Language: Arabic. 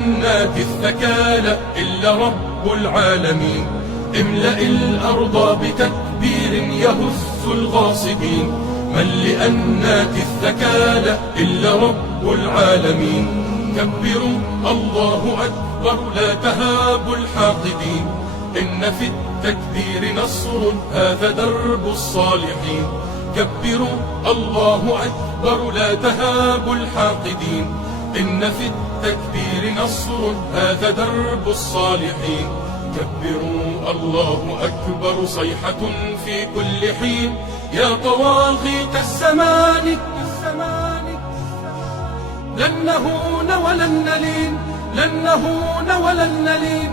نادي الثكالى إلا رب العالمين. املأ الأرض بتكبير يهز الغاصبين. من لأنات الثكالى إلا رب العالمين. كبروا الله أكبر لا تهابوا الحاقدين. إن في التكبير نصر هذا درب الصالحين. كبروا الله أكبر لا تهابوا الحاقدين. إن في التكبير نصر هذا درب الصالحين. كبروا الله أكبر صيحة في كل حين. يا طواغيت الزمان لن نهون ولن نلين. لن نهون ولن نلين.